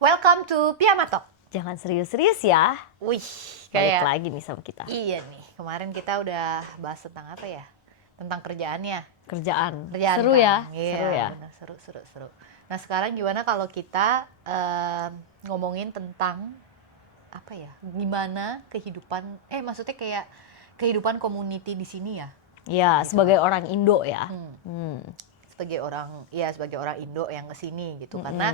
Welcome to Piyama Talk. Jangan serius-serius ya. Wih, Balik kayak lagi nih sama kita. iya nih. Kemarin kita udah bahas tentang apa ya? Tentang kerjaannya. Kerjaan. Kerjaan Seru kan? ya. Iya, Seru ya. bener, seru. Nah sekarang gimana kalau kita ngomongin tentang apa ya? Gimana kehidupan? Maksudnya kayak kehidupan community di sini ya? Ya, Gitu sebagai orang Indo ya. Sebagai orang Indo yang kesini gitu. Mm-mm. Karena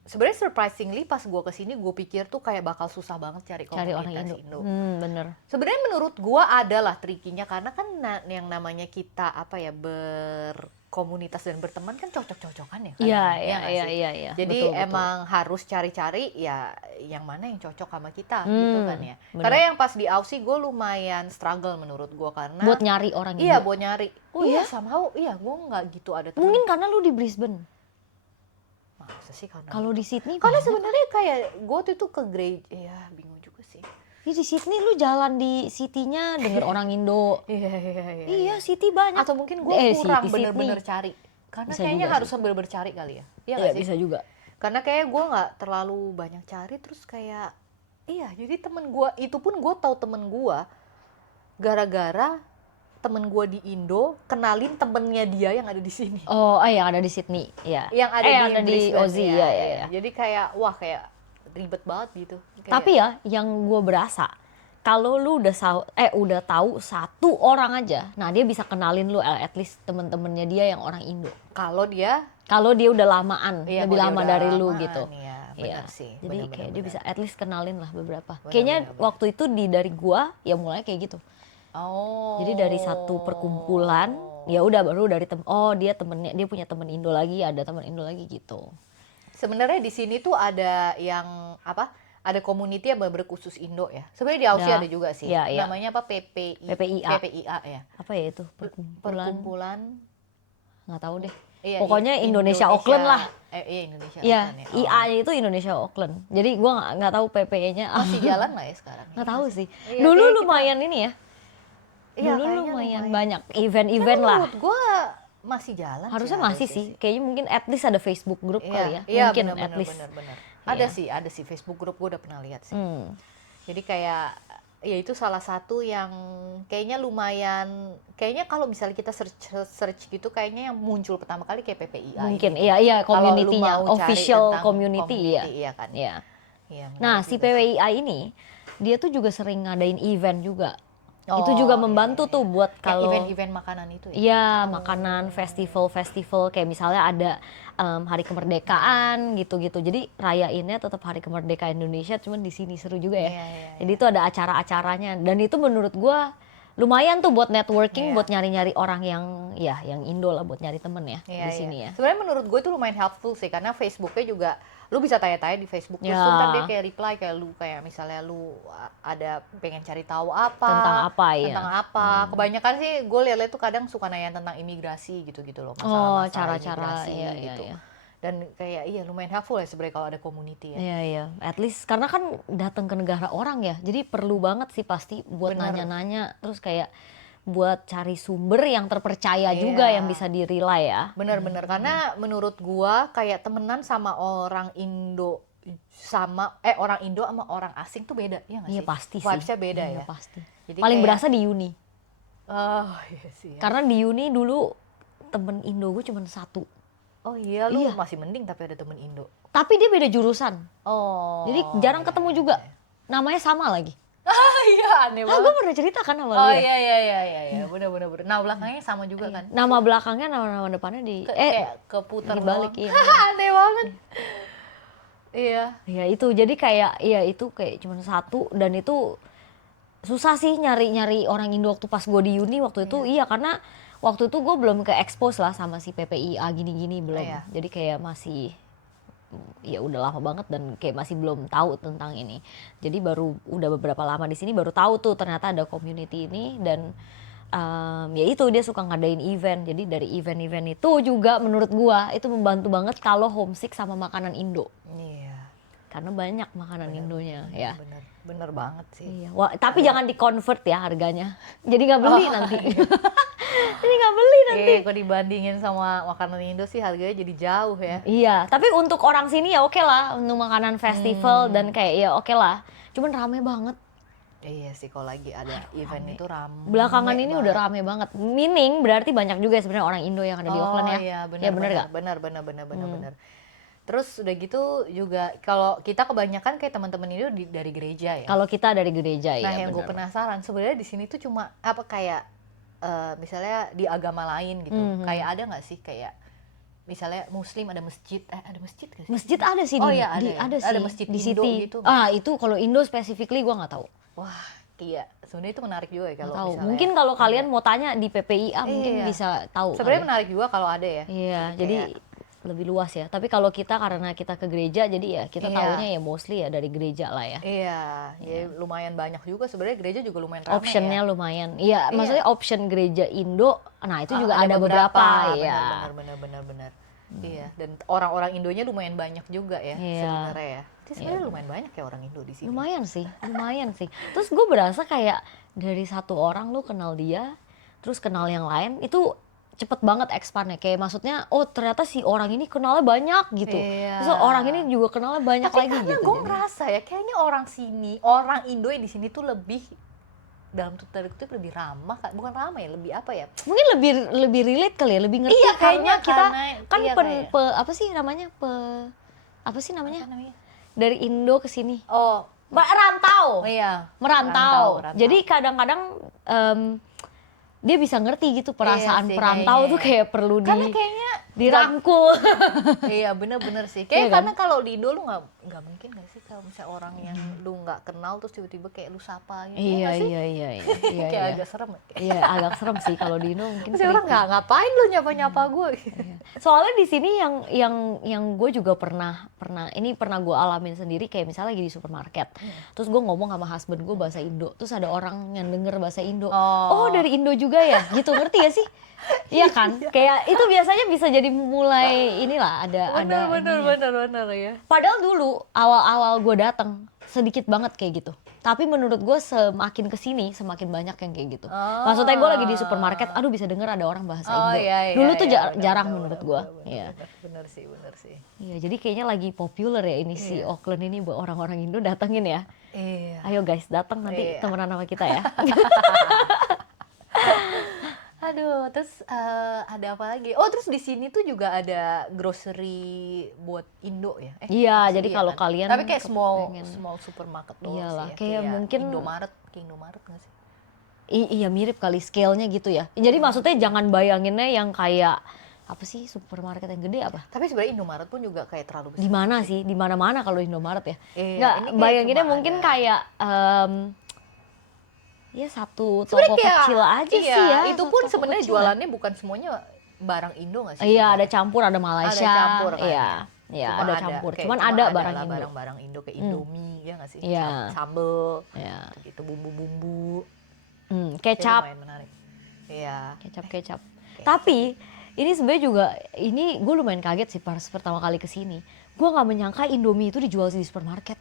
sebenarnya surprisingly pas gue kesini gue pikir tuh kayak bakal susah banget cari Cari orang komunitas Indo. Indo. Bener. Sebenarnya menurut gue adalah trikinya karena kan yang namanya kita apa ya berkomunitas dan berteman kan cocok-cocokan ya. Iya, nggak sih? iya. Jadi Betul. emang harus cari-cari ya yang mana yang cocok sama kita gitu kan ya. Bener. Karena yang pas di Aussie gue lumayan struggle menurut gue karena Buat nyari orang Indo. iya buat nyari. Oh, iya ya? somehow iya gue nggak gitu ada temen. Mungkin karena lu di Brisbane. Masa sih karena Kalau di Sydney karena banyak. sebenarnya kayak gue tuh itu ke gereja ya bingung juga sih. Ya, di Sydney lu jalan di city-nya denger orang Indo. Iya. Iya, city banyak. Atau mungkin gue kurang city, bener-bener Sydney. cari. Karena Bisa kayaknya juga harus sih. bener-bener cari kali ya. Iya Iya, nggak sih? bisa juga. Karena kayak gue nggak terlalu banyak cari terus kayak iya jadi temen gue itu pun gue tahu temen gue gara-gara temen gue di Indo kenalin temennya dia yang ada di sini. Oh, yang ada di Sydney. Iya. Yang ada yang di ada di Brisbane, Aussie. Iya. Jadi kayak wah kayak ribet banget gitu. Kayak, Tapi ya, yang gue berasa, kalau lu udah tahu satu orang aja, nah dia bisa kenalin lu at least temen-temennya dia yang orang Indo. kalau dia Kalau dia udah lamaan, iya, lebih kalau dia lama udah dari lu lamaan, gitu. Iya, Iya. benar sih. Jadi kayak dia bisa at least kenalin lah beberapa. Bener, Kayaknya bener. waktu itu dari gua ya mulai kayak gitu. Oh. Jadi dari satu perkumpulan, ya udah baru dari dia punya temen Indo lagi, ada temen Indo lagi gitu. Sebenarnya di sini tuh ada yang apa? Ada community yang bener-bener khusus Indo ya. Sebenarnya di Aussie ada juga sih. Iya. Namanya apa? PPIA. PPIA ya. Apa ya itu? Perkumpulan Nggak tahu deh. iya, Pokoknya Indonesia Auckland lah. Iya Indonesia Iya, Auckland ya. IA-nya itu Indonesia Auckland. Jadi gua nggak tahu PP-nya. Masih jalan lah ya sekarang. Nggak tahu sih. Iya, Dulu kayak lumayan ini ya. Iya, Dulu kayaknya lumayan lumayan. banyak event-event lah. Menurut gue masih jalan. Harusnya sih, masih sih. Kayaknya mungkin at least ada Facebook group Iya, kali ya. iya Mungkin bener, at least. bener. Iya. Ada sih Facebook group gue udah pernah lihat sih. Jadi kayak ya itu salah satu yang kayaknya lumayan kayaknya kalau misalnya kita search gitu kayaknya yang muncul pertama kali kayak PPIA. Mungkin ini. iya Kalau lu community-nya, mau cari official tentang community ya. iya kan. Iya. Iya, Nah, menarik si juga sih. PWIA ini dia tuh juga sering ngadain event juga. Oh, Itu juga iya, membantu iya. tuh buat Yang kalau event-event makanan itu ya. iya, makanan, festival kayak misalnya ada hari kemerdekaan gitu-gitu. Jadi rayainnya tetap hari kemerdekaan Indonesia, cuman di sini seru juga ya. Iya. Jadi itu ada acara-acaranya dan itu menurut gua lumayan tuh buat networking, Iya. buat nyari-nyari orang yang Indo lah buat nyari temen ya Iya, di sini ya. Sebenarnya menurut gue itu lumayan helpful sih karena Facebooknya juga lu bisa tanya-tanya di Facebook terus Ya. ntar dia kayak reply kayak misalnya lu ada pengen cari tahu apa Tentang apa ya. tentang apa kebanyakan sih gue lihat tuh kadang suka nanya tentang imigrasi gitu-gitu loh Oh, masalah-masalah cara-cara imigrasi iya. gitu dan kayak iya lumayan helpful ya sebenarnya kalau ada community ya. Iya. At least karena kan datang ke negara orang ya. Jadi perlu banget sih pasti buat Bener. nanya-nanya terus kayak buat cari sumber yang terpercaya Iya. juga yang bisa di-rely ya. Bener-bener karena menurut gua kayak temenan sama orang Indo sama orang asing tuh beda ya nggak Iya sih? pasti sih. Vibes-nya beda Iya, ya. pasti. Jadi Paling kayak- berasa di uni. Oh iya sih. Ya. Karena di uni dulu temen Indo gue cuma satu. Oh iya, lu Iya. masih mending tapi ada temen Indo. Tapi dia beda jurusan. Oh. Jadi jarang ketemu juga. Namanya sama lagi. Iya, aneh Ah, gue banget. pernah cerita kan sama Oh lu ya. iya, bener. Nah belakangnya sama juga kan? Nama belakangnya, nama depannya Kayak keputar dibalik, doang. iya. Aneh banget. Iya. Ya itu jadi kayak itu kayak cuma satu dan itu susah sih nyari orang Indo waktu pas gue di uni waktu itu iya karena waktu itu gue belum ke expose lah sama si PPIA gini-gini belum. Iya. Jadi kayak masih ya udah lama banget dan kayak masih belum tahu tentang ini. Jadi udah beberapa lama di sini baru tahu tuh ternyata ada community ini dan ya itu dia suka ngadain event. Jadi dari event-event itu juga menurut gua itu membantu banget kalau homesick sama makanan Indo. Iya. karena banyak makanan Indonya ya. Bener banget sih. Iya. Wah, tapi jangan di-convert ya harganya. Jadi nggak beli nanti. Jadi nggak beli nanti. Kalau dibandingin sama makanan Indo sih harganya jadi jauh ya. Iya, tapi untuk orang sini ya oke lah, untuk makanan festival dan kayak ya oke lah. Cuman rame banget. Iya sih kalau lagi ada event itu rame. Belakangan ini banget. udah rame banget. Meaning berarti banyak juga sebenarnya orang Indo yang ada di Auckland ya. Iya, benar, Ya bener gak? Benar. Terus udah gitu juga kalau kita kebanyakan kayak teman-teman Indo dari gereja ya. Kalau kita dari gereja Nah, ya yang gue penasaran sebenarnya di sini tuh cuma apa kayak misalnya di agama lain gitu. Kayak ada nggak sih kayak misalnya Muslim ada masjid, ada masjid gak sih? Masjid ada sih Oh di, iya, di- ada ya? ada Ada sih masjid di Indo City. gitu. Itu kalau Indo specifically gua nggak tahu. Wah, iya. Sebenarnya itu menarik juga ya kalau Nggak tahu. misalnya. Mungkin kalau kalian mau tanya di PPIA mungkin Iya. bisa tahu. Sebenarnya kali. menarik juga kalau ada ya. Iya, Jadi jadi kayak- lebih luas ya. Tapi kalau kita karena kita ke gereja jadi ya kita Iya. taunya ya mostly ya dari gereja lah ya. Iya, ya lumayan banyak juga sebenarnya gereja juga lumayan ramai Optionnya ya. lumayan. Iya, Iya. maksudnya option gereja Indo. Nah, itu juga ada beberapa ya. Benar. Iya, dan orang-orang Indonya lumayan banyak juga ya Iya. sebenarnya ya. Itu sebenarnya lumayan banyak ya orang Indo di sini. Lumayan sih. Terus gue berasa kayak dari satu orang lu kenal dia, terus kenal yang lain, itu cepet banget expandnya. Kayak maksudnya, oh ternyata si orang ini kenalnya banyak gitu. Iya. Terus orang ini juga kenalnya banyak Tapi lagi karena gitu. gue Jadi- ngerasa ya kayaknya orang Indo yang di sini tuh lebih dalam tanda kutip lebih ramah, bukan ramah ya, lebih apa ya? Mungkin lebih relate kali ya, lebih ngerti Iya, karena kita karena- kan iya, apa sih namanya? Apa sih namanya? Apa namanya? Dari Indo ke sini. Oh, Rantau. iya. Merantau. Rantau. Jadi kadang-kadang dia bisa ngerti gitu perasaan Iya sih, perantau kayaknya tuh kayak perlu Karena kayaknya dirangkul. iya bener sih. Kayak Iya kan? karena kalau di Indo lu nggak mungkin nggak sih kalau misalnya orang yang lu nggak kenal terus tiba-tiba kayak lu sapa gitu. Iya, nggak sih? iya. Kayak iya. agak serem ya. Iya, agak serem sih kalau di Indo mungkin. Terus orang creepy. ngapain lu nyapa gue? Iya. Soalnya di sini yang gue juga pernah gue alamin sendiri kayak misalnya lagi di supermarket. Terus gue ngomong sama husband gue bahasa Indo. Terus ada orang yang denger bahasa Indo. Oh, dari Indo juga ya? Gitu ngerti ya sih? Iya kan? Kayak itu biasanya bisa jadi mulai inilah ada ininya. bener ya. Padahal dulu awal-awal gue datang sedikit banget kayak gitu. Tapi menurut gue semakin kesini semakin banyak yang kayak gitu. Maksudnya gue lagi di supermarket, aduh bisa denger ada orang bahasa Indo. Dulu tuh jarang menurut gue. Iya. Bener sih. Iya, jadi kayaknya lagi populer ya ini si Auckland ini buat orang-orang Indo datengin ya. Iya. Ayo guys, datang nanti temenan sama kita ya. Aduh, terus ada apa lagi? Oh, terus di sini tuh juga ada grocery buat Indo ya? Iya, jadi iya kalau kan? kalian tapi kayak small kepengen- supermarket doang Iyalah, sih ya. kayak mungkin- Indomaret nggak sih? Iya mirip kali scale-nya gitu ya. Jadi maksudnya jangan bayanginnya yang kayak apa sih supermarket yang gede apa? Tapi sebenarnya Indomaret pun juga kayak terlalu besar. Di mana sih? Di mana-mana kalau Indomaret ya. Iya, Nggak, ini kayak bayanginnya cuma mungkin ada- kayak ya satu toko Sebenarnya kayak- kecil aja iya, sih ya. itu satu pun toko sebenarnya kecil. jualannya bukan semuanya barang Indo nggak sih? Iya, ada campur, ada Malaysia. Ada campur kan, Iya, ya? iya Cuma ada campur. kayak Cuman cuma ada lah barang Indo. barang-barang Indo kayak Indomie ya nggak sih? Iya. Sambel, Iya. gitu bumbu-bumbu. Kecap, Lumayan menarik. Iya. kecap. Tapi ini sebenarnya juga ini gue lumayan kaget sih pas pertama kali kesini. Gue nggak menyangka Indomie itu dijual di supermarket.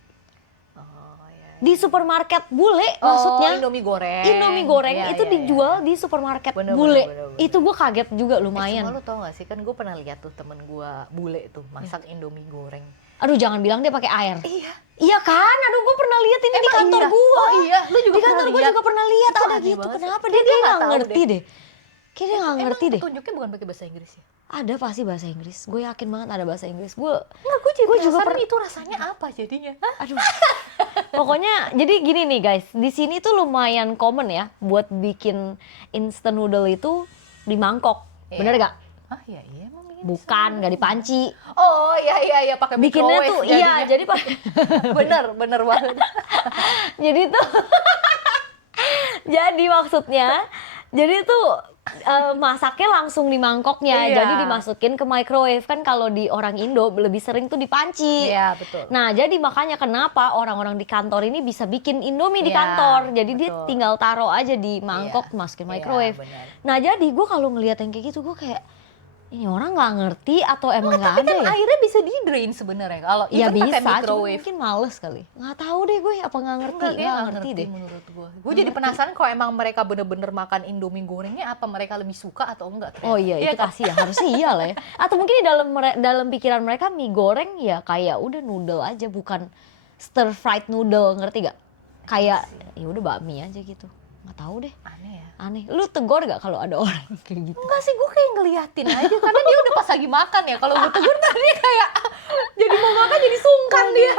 Oh iya. Di supermarket bule maksudnya. Indomie goreng. Indomie goreng Iya, itu iya, dijual di supermarket Bener, bule. bener. Itu gue kaget juga lumayan. Cuma lu tau gak sih, kan gue pernah lihat tuh temen gue bule tuh masak Indomie goreng. Aduh jangan bilang dia pakai air. Iya. Iya kan? Aduh gue pernah lihat ini di kantor iya? gue. Oh iya, lu juga Di kantor pernah gue lihat? juga pernah lihat Itu ada aneh gitu. banget sih. Kenapa Kayak dia dia nggak nggak tahu ngerti deh. Kayak dia nggak ngerti Emang deh. petunjuknya bukan pakai bahasa Inggris ya? Ada pasti bahasa Inggris. Gue yakin banget ada bahasa Inggris. Gue Enggak, gue juga penasaran itu rasanya apa jadinya. Hah? aduh. Pokoknya jadi gini nih guys, di sini tuh lumayan common ya buat bikin instant noodle itu di mangkok. Iya. Bener gak? Ah iya emang bikin Bukan, nggak di panci. Oh iya pakai Bikinnya microwave tuh jadinya. iya, jadi pakai bener banget. jadi tuh jadi maksudnya jadi tuh masaknya langsung di mangkoknya, Iya. jadi dimasukin ke microwave. Kan kalau di orang Indo lebih sering tuh di panci. Iya betul. Nah jadi makanya kenapa orang-orang di kantor ini bisa bikin Indomie di Iya, kantor. Jadi dia betul. tinggal taruh aja di mangkok, Iya, masukin iya, microwave. benar. Nah jadi gue kalau ngeliat yang kayak gitu gue kayak ini orang nggak ngerti atau emang nggak Tapi ada kan ya? airnya bisa di drain sebenarnya. Kalau Ya even pakai bisa, cuma microwave. mungkin males kali. Nggak tahu deh gue, apa nggak ngerti? Enggak, kayak Nggak nggak ngerti ngerti deh. menurut gue. Gue Nggak jadi ngerti. penasaran kalau emang mereka bener-bener makan Indomie gorengnya apa mereka lebih suka atau enggak ternyata. Oh iya, itu kan? pasti ya, harusnya iya lah ya. Atau mungkin di dalam pikiran mereka mie goreng ya kayak udah noodle aja, bukan stir fried noodle, ngerti gak? Kayak ya udah bakmi aja gitu. Nggak tahu deh, Aneh ya. aneh. Lu tegur gak kalau ada orang kayak gitu? Enggak sih, gue kayak ngeliatin aja karena dia udah pas lagi makan ya. Kalau gue tegur tadi kayak jadi mau makan jadi sungkan dia.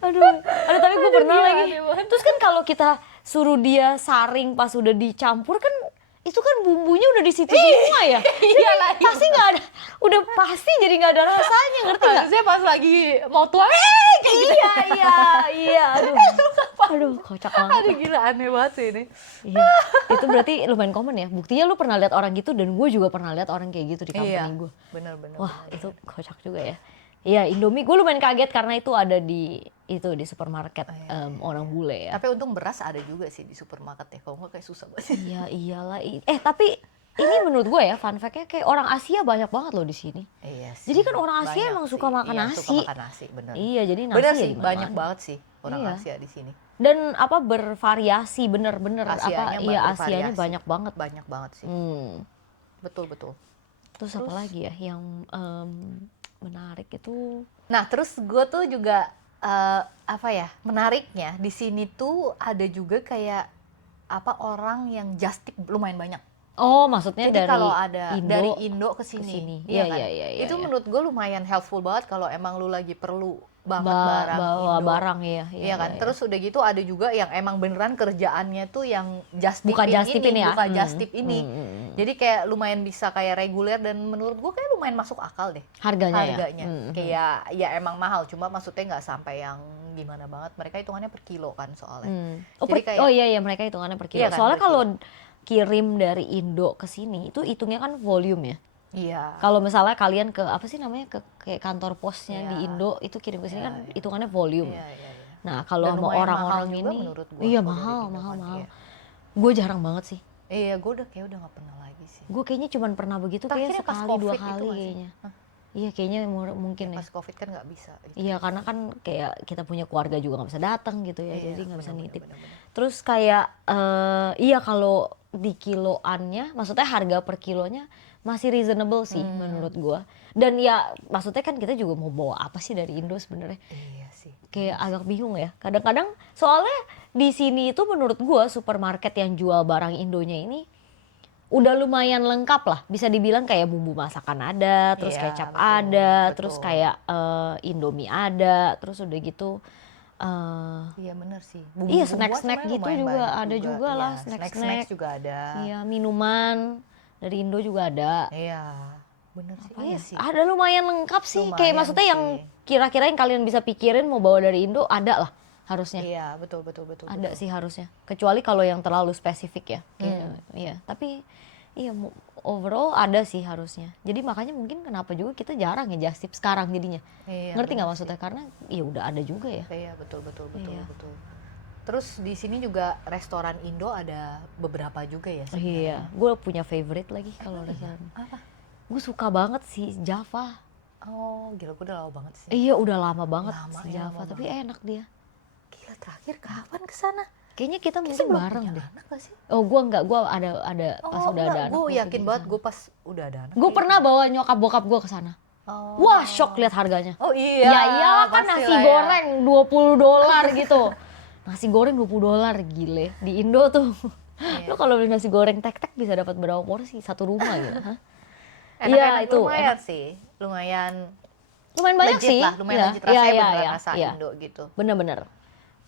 Aduh, tapi gue pernah gila, lagi. aneh banget. Terus kan kalau kita suruh dia saring pas udah dicampur kan itu kan bumbunya udah di situ semua ya. Iya lah. Pasti nggak ada, udah pasti jadi nggak ada rasanya, ngerti nggak? Harusnya pas lagi mau tua Iya, aduh, kocak banget. aduh gila, aneh banget sih ini. Iya, itu berarti lumayan common ya. Buktinya lu pernah lihat orang gitu dan gue juga pernah lihat orang kayak gitu di company Iya, gue. bener-bener. Wah, itu kocak juga ya. Iya, Indomie gue lumayan kaget karena itu ada di supermarket orang bule ya. Tapi untung beras ada juga sih di supermarket ya. Kalau nggak kayak susah banget. Iya, iyalah. Tapi ini menurut gue ya, fun fact-nya kayak orang Asia banyak banget loh di sini. Iya sih. Jadi kan orang Asia Banyak emang sih. suka makan Iya, nasi. suka makan nasi, bener. Iya, jadi nasi Bener ya sih, di banyak mana-mana. banget sih orang Iya. Asia di sini. Dan apa bervariasi bener-bener Asianya iya Asianya bervariasi. banyak banget. Banyak banget sih. Hmm. Betul-betul. Terus apa lagi ya yang menarik itu? Nah, terus gue tuh juga apa ya, menariknya di sini tuh ada juga kayak apa orang yang just tip lumayan banyak. Oh, maksudnya Jadi dari kalau ada Indo dari Indo ke sini, Iya, kan? iya, Itu iya. menurut gue lumayan helpful banget kalau emang lu lagi perlu banget barang bawa Indo. barang ya. Iya kan, terus udah gitu ada juga yang emang beneran kerjaannya tuh yang just tip bukan just tip ini ya. bukan just tip ini. Hmm. Jadi kayak lumayan bisa kayak reguler dan menurut gua kayak lumayan masuk akal deh Harganya ya. harganya. Kayak ya emang mahal, cuma maksudnya nggak sampai yang gimana banget. Mereka hitungannya per kilo kan soalnya. Jadi kayak- Oh iya mereka hitungannya per kilo. Iya kan, Soalnya per kalau kirim dari Indo ke sini itu hitungnya kan volume ya. Iya. Kalau misalnya kalian ke apa sih namanya ke kayak kantor posnya Iya. di Indo itu kirim ke sini Iya, kan iya. hitungannya volume. Iya, iya, iya. Nah, kalau Dan sama lumayan orang-orang mahal juga ini menurut gua iya kalau dari mahal. Indo kan, iya. Gue jarang banget sih. Iya, gue udah nggak pernah lagi sih. Gue kayaknya cuma pernah begitu kayak Terakhirnya pas sekali 2 COVID itu kali nggak sih? kayaknya. Hah? Iya kayaknya mungkin ya. Pas COVID kan nggak bisa. Gitu. Iya karena kan kayak kita punya keluarga juga nggak bisa datang gitu ya, Iya, jadi nggak bisa bener-bener, nitip. bener-bener. Terus kayak iya kalau di kiloannya, maksudnya harga per kilonya masih reasonable sih menurut gua. Dan ya maksudnya kan kita juga mau bawa apa sih dari Indo sebenarnya? Iya sih. Kayak agak bingung ya. Kadang-kadang soalnya di sini itu menurut gua supermarket yang jual barang Indonya ini udah lumayan lengkap lah. Bisa dibilang kayak bumbu masakan ada, terus Iya, kecap betul, ada, betul. terus kayak Indomie ada, terus udah gitu Iya bener sih. iya, Bumbu-bumbuan snack-snack sebenarnya gitu lumayan juga banyak ada juga lah, Iya, snack-snack. snack juga ada. iya, minuman dari Indo juga ada. Iya, bener sih. Apa Iya ya? sih. Ada lumayan lengkap sih. Kayak Lumayan maksudnya yang sih. kira-kira yang kalian bisa pikirin mau bawa dari Indo ada lah harusnya. Iya, betul. Ada sih harusnya. Kecuali kalau yang terlalu spesifik ya. Kayak, iya, tapi iya overall ada sih harusnya. Jadi makanya mungkin kenapa juga kita jarang ya just tip sekarang jadinya. Iya, Ngerti nggak bener maksudnya? Karena ya udah ada juga ya. Iya, betul. Iya. Terus di sini juga restoran Indo ada beberapa juga ya sebenarnya. Iya, gue punya favorite lagi kalau restoran. Apa? Gue suka banget sih Java. Oh, gila, gue udah lama banget sih. Iya udah lama banget Lama si ya, Java, lama tapi enak dia. Gila, terakhir kapan kesana? Kayaknya kita Kita mungkin belum bareng punya deh. anak gak sih? Oh gue enggak, gue ada pas udah ada anak. gue gua yakin pergi banget kesana. gue pas udah ada anak. Gue pernah bawa nyokap bokap gue ke sana. Oh. Wah, shock lihat harganya. Oh iya. Ya iyalah kan pastilah nasi ya. goreng $20 gitu. Nasi goreng $20 gile. Di Indo tuh. Iya. Lo kalau beli nasi goreng tek-tek bisa dapat berapa porsi? Satu rumah gitu. Hah? Enak-enak, Iya, itu lumayan enak. sih. Lumayan Lumayan banyak legit sih. lah, lumayan Iya, legit rasanya iya, beneran iya, rasa iya. Indo gitu. Bener-bener.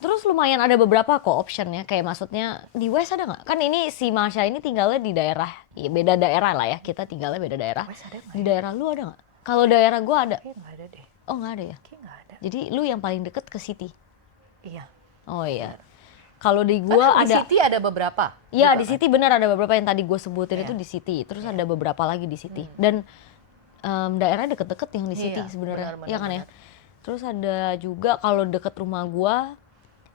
Terus lumayan ada beberapa kok optionnya, kayak maksudnya di West ada nggak? Kan ini si Marsha ini tinggalnya di daerah, ya beda daerah lah ya, kita tinggalnya beda daerah. West ada nggak Di ya? daerah lu ada nggak? Kalau daerah gua ada. Kayaknya nggak ada deh. Oh nggak ada ya? Kayaknya nggak ada. Jadi lu yang paling deket ke city. Iya. Oh iya. Kalau di Karena gua di ada, City ada beberapa. iya juga di kan? city benar ada beberapa yang tadi gue sebutin Iya. itu di city. Terus ada beberapa lagi di city. Dan daerahnya deket-deket yang di city Iya, sebenarnya, benar, iya kan ya. benar. Terus ada juga kalau deket rumah gua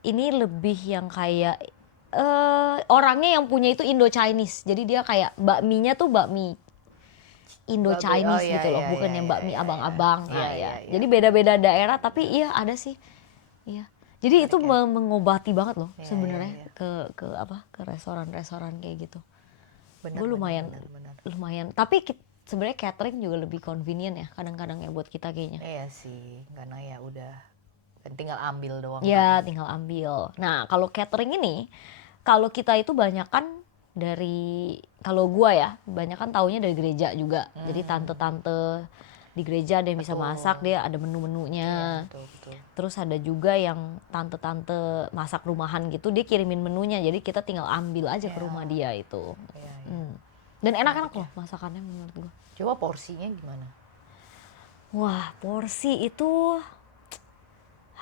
ini lebih yang kayak orangnya yang punya itu Indo Chinese. Jadi dia kayak bakminya tuh bakmi Indo Bakmi, oh Chinese iya gitu loh, iya bukan iya yang iya bakmi iya abang-abang. iya Nah iya ya, iya. jadi beda-beda daerah tapi iya ada sih. Iya. Jadi itu Menarik ya. mengobati banget loh Iya iya sebenarnya iya. ke restoran-restoran kayak gitu. Benar Gue benar lumayan benar benar. lumayan. Tapi sebenarnya catering juga lebih convenient ya kadang-kadang ya buat kita kayaknya. Iya sih, karena ya udah kan tinggal ambil doang kan. Ya tinggal ambil. Nah kalau catering ini, kalau kita itu banyakan dari, kalau gua ya, banyakan taunya dari gereja juga. Jadi tante-tante di gereja ada yang bisa Betul. masak, dia ada Iya, menu-menunya. betul betul. Terus ada juga yang tante-tante masak rumahan gitu, dia kirimin menunya. Jadi kita tinggal ambil aja ke Iya. rumah dia itu. Iya iya. Dan enak-enak loh masakannya menurut gua. Coba porsinya gimana? Wah, porsi itu,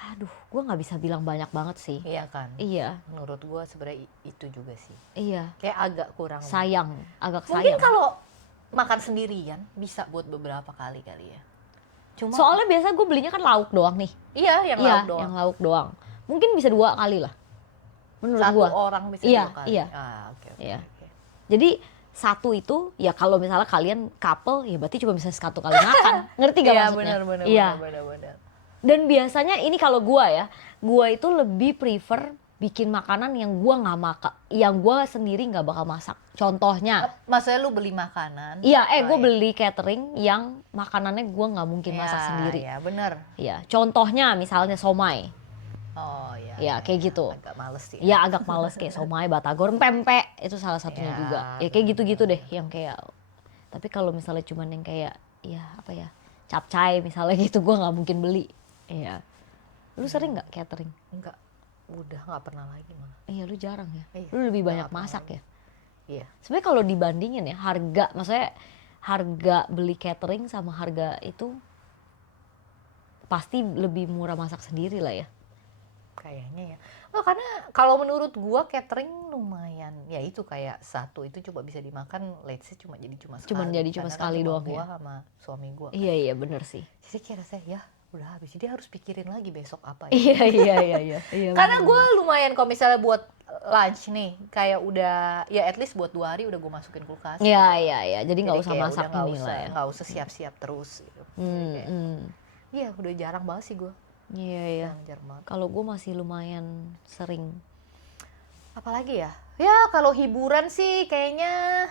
aduh, gua nggak bisa bilang banyak banget sih. Iya kan? Iya, Menurut gua sebenarnya itu juga sih. iya. Kayak agak kurang. Sayang, agak Mungkin sayang. kalau makan sendirian bisa buat beberapa kali kali ya. Cuma Soalnya biasa gue belinya kan lauk doang nih. iya yang Iya, lauk doang. yang lauk doang. Mungkin bisa 2 kali lah, menurut Satu gua. orang bisa Iya, 2 kali. iya. Oke oke. Iya. Oke. Jadi satu itu ya kalau misalnya kalian couple ya berarti cuma bisa 1 kali makan. Ngerti gak Iya maksudnya? benar Iya. benar. Dan biasanya ini kalau gua ya, gua itu lebih prefer bikin makanan yang gua nggak makan, yang gua sendiri nggak bakal masak. Contohnya, Maksudnya lu beli makanan? iya, gue Oh, iya. beli catering yang makanannya gua nggak mungkin masak Iya, sendiri. Iya benar. Iya, contohnya misalnya somai. Oh iya. Ya, kayak gitu. Agak males sih. Ya agak males kayak somai, batagor, pempek itu salah satunya Ya, juga. Ya kayak gitu-gitu deh yang kayak. Tapi kalau misalnya cuman yang kayak ya apa ya, capcay misalnya gitu, gue nggak mungkin beli. Iya. Lu sering nggak catering? Enggak. Udah nggak pernah lagi malah. Iya, lu jarang ya. Iya, Lu lebih udah banyak nggak pernah masak lagi. ya. Iya. Sebenarnya kalau dibandingin ya harga, maksudnya harga beli catering sama harga itu pasti lebih murah masak sendiri lah ya. Kayaknya ya. Oh, karena kalau menurut gua catering lumayan. Ya itu kayak satu itu coba bisa dimakan, let's say cuma sekali. Cuman jadi cuma Karena sekali kan cuma doang gua ya. sama suami gua. Iya iya bener sih. Jadi kayak rasanya ya udah habis. Jadi harus pikirin lagi besok apa ya. Iya iya iya iya. Iya, Karena bener. gua lumayan kalau misalnya buat lunch nih, kayak udah ya at least buat 2 hari udah gua masukin kulkas. Iya iya iya. Jadi nggak Jadi usah kayak masak udah nggak ini usah, lah ya. nggak usah siap-siap terus. Gitu. Jadi kayak, iya udah jarang banget sih gua. Iya iya. Jarang banget. Kalau gue masih lumayan sering. Apalagi ya? Ya kalau hiburan sih kayaknya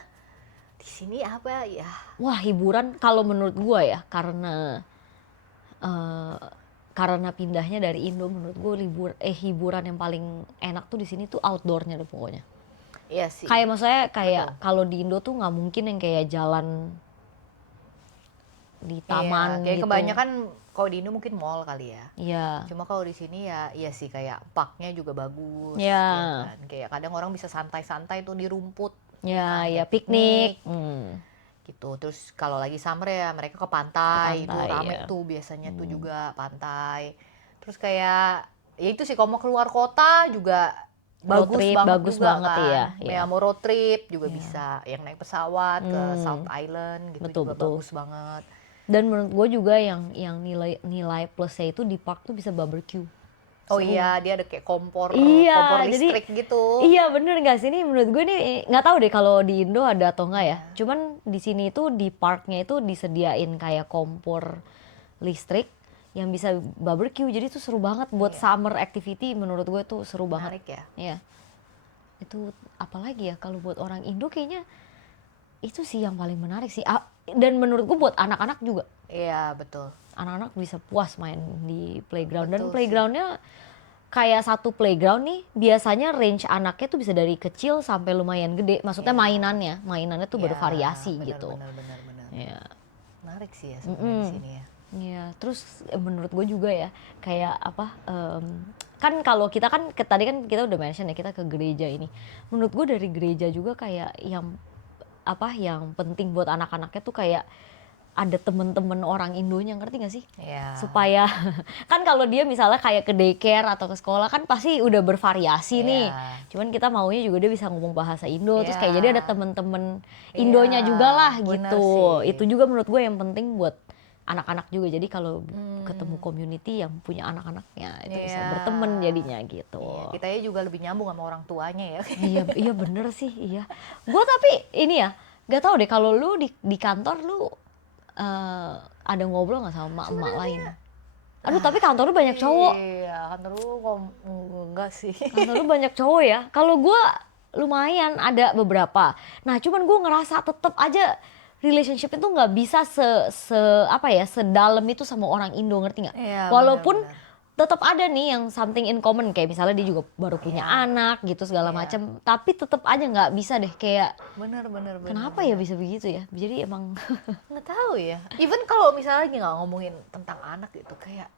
di sini apa ya? Wah hiburan kalau menurut gue ya karena pindahnya dari Indo, menurut gue hiburan yang paling enak tuh di sini tuh outdoornya deh pokoknya. Iya sih. Kayak maksudnya kayak Betul. kalau di Indo tuh nggak mungkin yang kayak jalan di taman kayak gitu. kebanyakan kalau di Indo mungkin mall kali ya. Iya. Cuma kalau di sini ya iya sih kayak parknya juga bagus. Iya. Ya kan? Kayak kadang orang bisa santai-santai tuh di rumput. Ya ya Kayak piknik. Gitu. Terus kalau lagi summer ya mereka ke pantai, itu Pantai, rame iya. tuh biasanya tuh juga pantai. Terus kayak ya itu sih kalau mau keluar kota juga Road trip, bagus juga banget, kan. iya, Ya iya. mau road trip juga Iya. bisa. Yang naik pesawat ke South Island gitu Betul, juga betul. bagus banget. Dan menurut gue juga yang nilai plusnya itu di park tuh bisa barbecue. Oh Seru. iya, dia ada kayak kompor Iya, jadi listrik gitu. iya bener nggak sih, ini menurut gue nih nggak tahu deh kalau di Indo ada atau enggak ya. Cuman di sini itu di parknya itu disediain kayak kompor listrik yang bisa barbecue, jadi itu seru banget buat summer activity. Menurut gue tuh seru banget. Menarik ya. Iya. Itu apalagi ya kalau buat orang Indo kayaknya itu sih yang paling menarik sih. Dan menurut gue buat anak-anak juga. Iya, betul. Anak-anak bisa puas main di playground. Dan Betul sih. playgroundnya kayak satu playground nih biasanya range anaknya tuh bisa dari kecil sampai lumayan gede. Maksudnya mainannya tuh Iya, bervariasi benar, gitu. Benar. Iya. Menarik sih ya sebenarnya di sini ya. Iya, terus menurut gue juga ya kayak apa? Kan kalau kita kan tadi kan kita udah mention ya kita ke gereja ini. Menurut gue dari gereja juga kayak yang penting buat anak-anaknya tuh kayak ada temen-temen orang Indonya, ngerti gak sih? Iya. Supaya kan kalau dia misalnya kayak ke daycare atau ke sekolah kan pasti udah bervariasi nih. Cuman kita maunya juga dia bisa ngomong bahasa Indo, terus kayak jadi ada temen-temen Indonya juga lah bener gitu. sih. Itu juga menurut gue yang penting buat anak-anak juga. Jadi kalau ketemu community yang punya anak-anaknya itu bisa Iya. berteman jadinya gitu. Iya, kitanya juga lebih nyambung sama orang tuanya ya. Iya bener sih, iya. Gue tapi ini ya, gak tahu deh kalau lu di kantor lu ada ngobrol nggak sama emak-emak lain? Aduh, tapi kantor lu banyak cowok. Iya, kantor lu enggak sih. Kantor lu banyak cowok ya. Kalau gue lumayan ada beberapa. Nah, cuman gue ngerasa tetep aja relationship itu nggak bisa sedalam itu sama orang Indo, ngerti nggak? Iya, Walaupun benar-benar. tetap ada nih yang something in common, kayak misalnya dia juga baru punya anak gitu segala Iya. macam, tapi tetap aja nggak bisa deh kayak Bener. kenapa ya bisa begitu ya? Jadi emang Nggak tahu ya. Even kalau misalnya lagi nggak ngomongin tentang anak gitu, kayak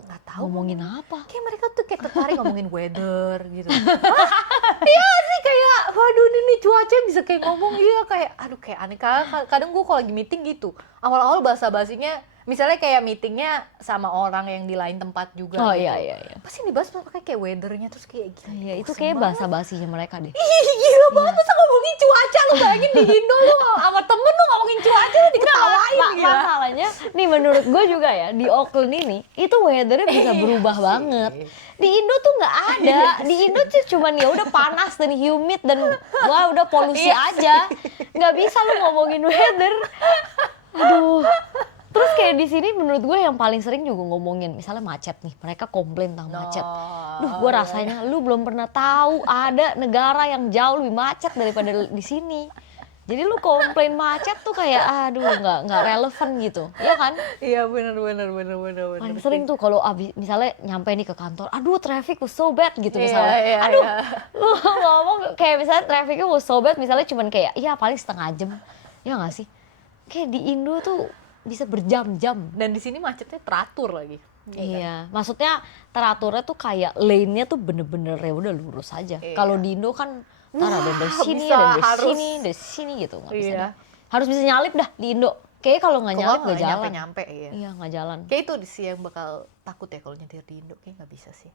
nggak tahu ngomongin apa? kayak mereka tuh kayak tertarik ngomongin weather gitu. Iya sih, kayak waduh ini cuaca bisa kayak ngomong, iya kayak aduh kayak aneh. Kadang gue kalau lagi meeting gitu, awal-awal basa-basinya misalnya kayak meetingnya sama orang yang di lain tempat juga Oh gitu. iya. Pasti dibahas pakai kayak weathernya, terus kayak gila. Iya, itu bosen kayak banget. basa-basinya mereka deh. Ih, gila banget masa ngomongin cuaca, lu bayangin di Indo lu sama temen lu ngomongin cuaca lu diketawain gitu. Masalahnya nih menurut gue juga ya, di Auckland ini itu weathernya bisa berubah banget. Di Indo tuh nggak ada. Di Indo tuh cuman ya udah panas dan humid dan wah udah polusi aja. Nggak bisa lu ngomongin weather. Aduh. Terus kayak di sini menurut gue yang paling sering juga ngomongin misalnya macet nih. Mereka komplain tentang macet. Duh, gue rasanya lu belum pernah tahu ada negara yang jauh lebih macet daripada di sini. Jadi lu komplain macet tuh kayak aduh nggak relevan gitu, ya kan? Iya benar. Paling sering tuh kalau abis misalnya nyampe nih ke kantor, aduh traffic was so bad gitu misalnya. Iya. Aduh, lu ngomong kayak misalnya trafficnya was so bad misalnya cuman kayak ya paling setengah jam, ya nggak sih? Kayak di Indo tuh bisa berjam-jam. Dan di sini macetnya teratur lagi. Iya, maksudnya teraturnya tuh kayak lane-nya tuh bener-bener ya udah lurus aja. Iya. Kalau di Indo kan ntar ada dari sini, bisa ada harus. dari sini gitu, nggak bisa Iya. deh. Harus bisa nyalip dah di Indo. Kayaknya kalau nggak nyalip nggak jalan. Nyampe iya. Iya nggak jalan. Kayak itu sih yang bakal takut ya kalau nyetir di Indo, kayak nggak bisa sih.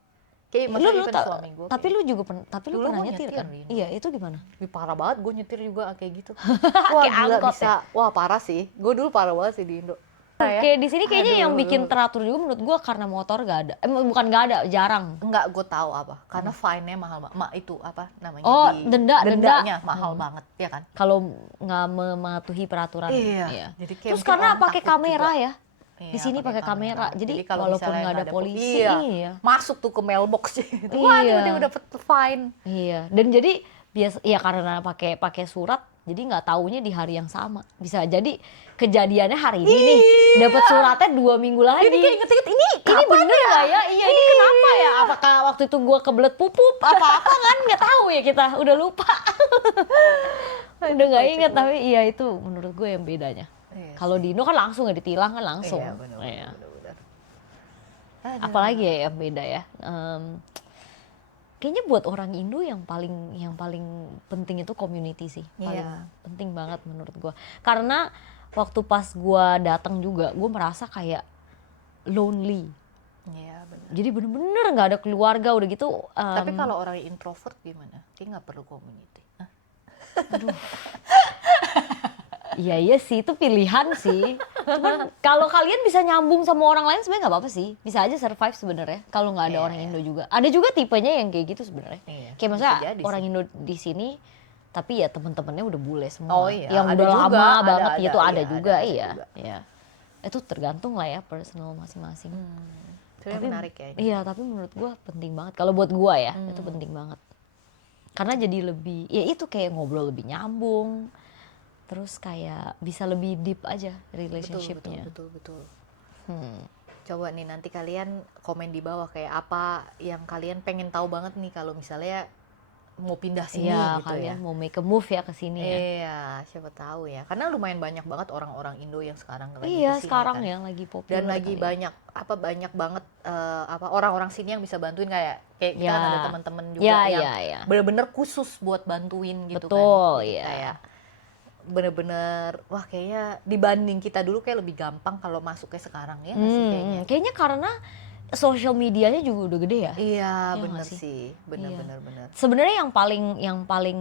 Kayak Lu maksudnya lu even ta- suami gue. tapi lu juga tapi lu Dulu pernah gua nyetir nyetir kan? di Indo. Iya, itu gimana? Parah banget gue nyetir juga kayak gitu. Wah Kayak gila angkot bisa. Wah parah sih. Gue dulu parah banget sih di Indo. Kayak di sini kayaknya yang Aduh. bikin teratur juga menurut gua karena motor gak ada. Bukan gak ada, jarang. Enggak, gue tahu apa. Karena fine-nya mahal. Itu apa namanya? Oh, denda. Dendanya mahal banget, ya kan? Kalau nggak mematuhi peraturan. Iya. Jadi kayak Terus mungkin karena orang pakai takut kamera juga. ya. Di sini pakai kamera. Jadi kalau walaupun misalnya nggak ada polisi, iya, iya. masuk tuh ke mailbox gitu. Iya. Wah, dia udah dapet fine. Iya. Dan jadi biasa ya karena pakai surat, jadi nggak taunya di hari yang sama. Bisa jadi kejadiannya hari ini nih, dapat suratnya 2 minggu lagi. Jadi kayak inget-inget ini Bener nggak ya? Iya, ini kenapa ya? Apakah waktu itu gua kebelet pupup? Apa-apa kan? Nggak tahu ya kita, udah lupa. Udah nggak inget, tapi iya itu menurut gue yang bedanya. Iya Kalau di Indo kan langsung ya ditilang kan langsung. Iya, bener. Iya. Aduh. Apalagi ya yang beda ya. Kayaknya buat orang Indo yang paling penting itu community sih. Paling Iya. penting banget menurut gue. Karena waktu pas gue datang juga, gue merasa kayak lonely. Iya, benar. Jadi bener-bener nggak ada keluarga udah gitu. Tapi kalau orang introvert gimana? Kayak nggak perlu community. Hah? Iya sih, itu pilihan sih. Cuman kalau kalian bisa nyambung sama orang lain sebenarnya nggak apa-apa sih. Bisa aja survive sebenarnya kalau nggak ada orang Indo juga. Ada juga tipenya yang kayak gitu sebenarnya. Iya, Kayak bisa maksudnya jadi orang sih. Indo di sini tapi ya temen-temennya udah bule semua. Oh iya, yang ada udah juga, lama ada, banget ada, gitu ada iya, juga, ada iya. juga. Iya. Itu tergantung lah ya personal masing-masing. Itu yang menarik ya. Ini. Iya, tapi menurut gua penting banget. Kalau buat gua ya, itu penting banget. Karena jadi lebih, ya itu kayak ngobrol lebih nyambung. Terus kayak bisa lebih deep aja relationship-nya. Betul. Coba nih nanti kalian komen di bawah kayak apa yang kalian pengen tahu banget nih kalau misalnya mau pindah sini Iya, gitu kalian ya. mau make a move ya ke sini ya. Iya, siapa tahu ya. Karena lumayan banyak banget orang-orang Indo yang sekarang lagi Iya, kesini, sekarang kan. ya lagi populer. Dan lagi kali ya. banyak banget orang-orang sini yang bisa bantuin kayak kita Ya. kan ada teman-teman juga Ya, yang ya. bener-bener khusus buat bantuin gitu kan. Betul, Jadi iya. kayak bener-bener wah kayaknya dibanding kita dulu kayak lebih gampang kalau masuknya sekarang ya nggak sih kayaknya. Kayaknya karena social medianya juga udah gede ya. Iya, Iya bener nggak sih? sih. Bener. Sebenarnya yang paling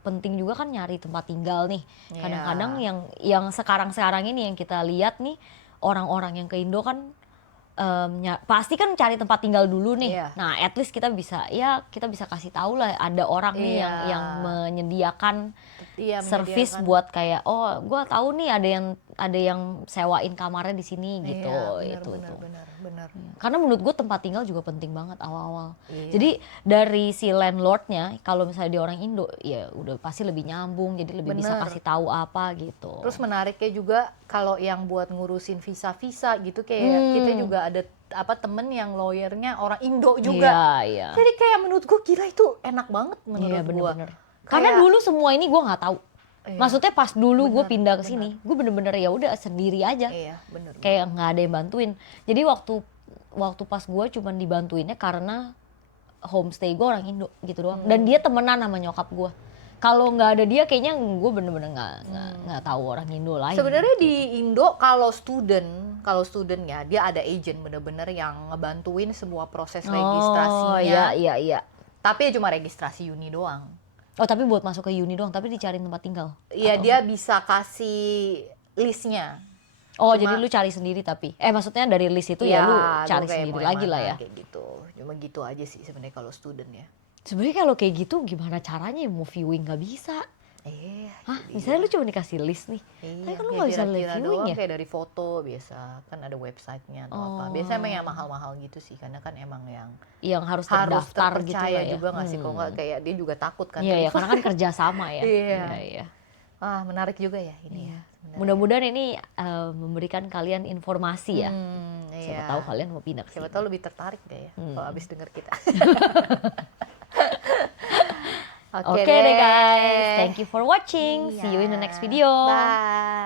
penting juga kan nyari tempat tinggal nih. Iya. Kadang-kadang yang sekarang ini yang kita lihat nih orang-orang yang ke Indo kan pasti kan cari tempat tinggal dulu nih. Iya. Nah, at least kita bisa kasih tahu lah ada orang nih Iya. yang menyediakan Iya, service menyediakan. buat kayak oh gue tahu nih ada yang sewain kamarnya di sini gitu. Iya, Itu benar tuh. benar benar benar. Karena menurut gue tempat tinggal juga penting banget awal-awal. Iya. Jadi dari si landlordnya, kalau misalnya dia orang Indo, ya udah pasti lebih nyambung, jadi lebih bisa Bener. kasih tahu apa gitu. Terus menariknya juga kalau yang buat ngurusin visa-visa gitu, kayak kita juga ada apa temen yang lawyernya orang Indo juga. Iya, iya. Jadi kayak menurut gue gila itu enak banget Iya menurut gue. bener-bener. Karena dulu semua ini gue nggak tahu. Iya. Maksudnya pas dulu gue Bener, pindah ke sini, gue bener-bener ya udah sendiri aja. Iya, bener. Kayak nggak ada yang bantuin. Jadi waktu pas gue cuman dibantuinnya karena homestay gue orang Indo gitu doang. Dan dia temenan sama nyokap gue. Kalau nggak ada dia kayaknya gue bener-bener nggak tahu orang Indo lain. Sebenarnya di Indo kalau student ya dia ada agent bener-bener yang ngebantuin semua proses registrasinya. Oh iya. Tapi ya cuma registrasi uni doang. Oh tapi buat masuk ke uni doang, tapi dicariin tempat tinggal. Iya, dia bisa kasih listnya. Oh jadi lu cari sendiri tapi. Maksudnya dari list itu ya lu cari lu kayak sendiri mau yang lagi lah mana, ya. kayak gitu. Cuma gitu aja sih sebenarnya kalau student ya. Sebenarnya kalau kayak gitu gimana caranya ya mau viewing nggak bisa? Hah? Misalnya lu cuma dikasih list nih. Tapi kan lu nggak bisa live viewing ya? Kayak dari foto biasa kan ada websitenya atau apa. Biasanya emang yang mahal-mahal gitu sih karena kan emang yang Yang harus terdaftar gitu terpercaya lah ya. juga nggak sih, kalau nggak kayak dia juga takut kan. Iya, karena kan kerja sama ya. Iya. Wah, menarik juga ya ini ya. Mudah-mudahan ini memberikan kalian informasi ya. Siapa Iya. tahu kalian mau pindah ke Siapa sini. tahu lebih tertarik deh ya kalau abis denger kita. Oke deh guys, thank you for watching. See you in the next video. Bye.